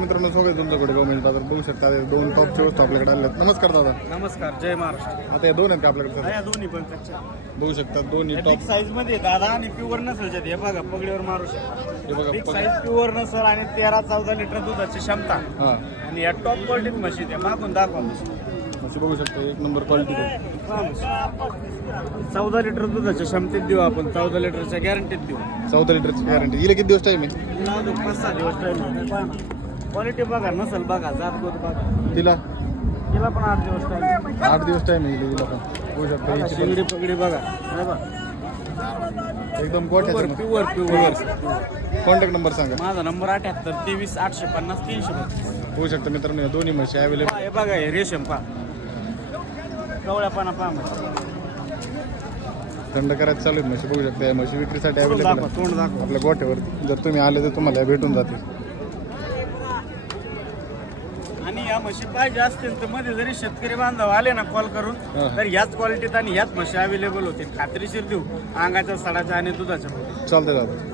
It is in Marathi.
मित्रांनो स्वागत तुमच्याकडे गव्हर्नमेंट बाजार बघू शकता दोन टॉपचे वस्तू आपल्याकडे आले आहेत. नमस्कार दादा. नमस्कार, जय महाराष्ट्र. आता हे दोन आहेत का आपल्याकडे? या दोन्ही पण कच्च्या बघू शकता दोन्ही बिग टॉप. साईज मध्ये दादा आणि प्युअर नसलचे हे बघा पगडीवर मारू शकता. हे बघा बिग साईज प्युअर नसल आणि 13-14 लिटर दुधाची क्षमता हा आणि या टॉप क्वालिटीत म्हशी आहे. मागून दाखवा म्हशी. अशी बघू शकता एक नंबर क्वालिटी. 14 लिटर दुधाच्या क्षमतेत देऊ आपण. 14 लिटरच्या गॅरंटीत देऊ. 14 लिटरची गॅरंटी. हिला किती दिवस टाईम आहे? 5-6 दिवस टाइम. क्वालिटी बघा, नसल बघा, जात गोत बघा. तिला तिला पण 8 दिवस टाइम. 8 दिवस टाईम आहे हिला पण. बघू शकता हिची शिंगडी पगडी बघा. हे बघा. एकदम गोठ्याची. Pure pure. कॉन्टॅक्ट नंबर सांगा. माझा नंबर 78 23 850 300. बघू शकता मित्रांनो या दोन्ही म्हशी अवेलेबल. हे बघा, हे रेशम पा कवळ्यापणा पा थंड करायचं चालू आहे म्हशी. बघू शकता या म्हशी विक्रीसाठी अवेलेबल दाखवा, आहे तोंड दाखवा. आपल्या गोठ्यावरती. जर तुम्ही आले तर तुम्हाला या भेटून जातील. आणि या म्हशी पाहिजे असतील तर मध्ये जरी शेतकरी बांधव आले ना कॉल करून तर ह्याच क्वालिटीत आणि ह्याच म्हशी अवेलेबल होतील. खात्रीशीर देऊ अंगाच्या सडाच्या आणि दुधाच्या. चालतंय दादा.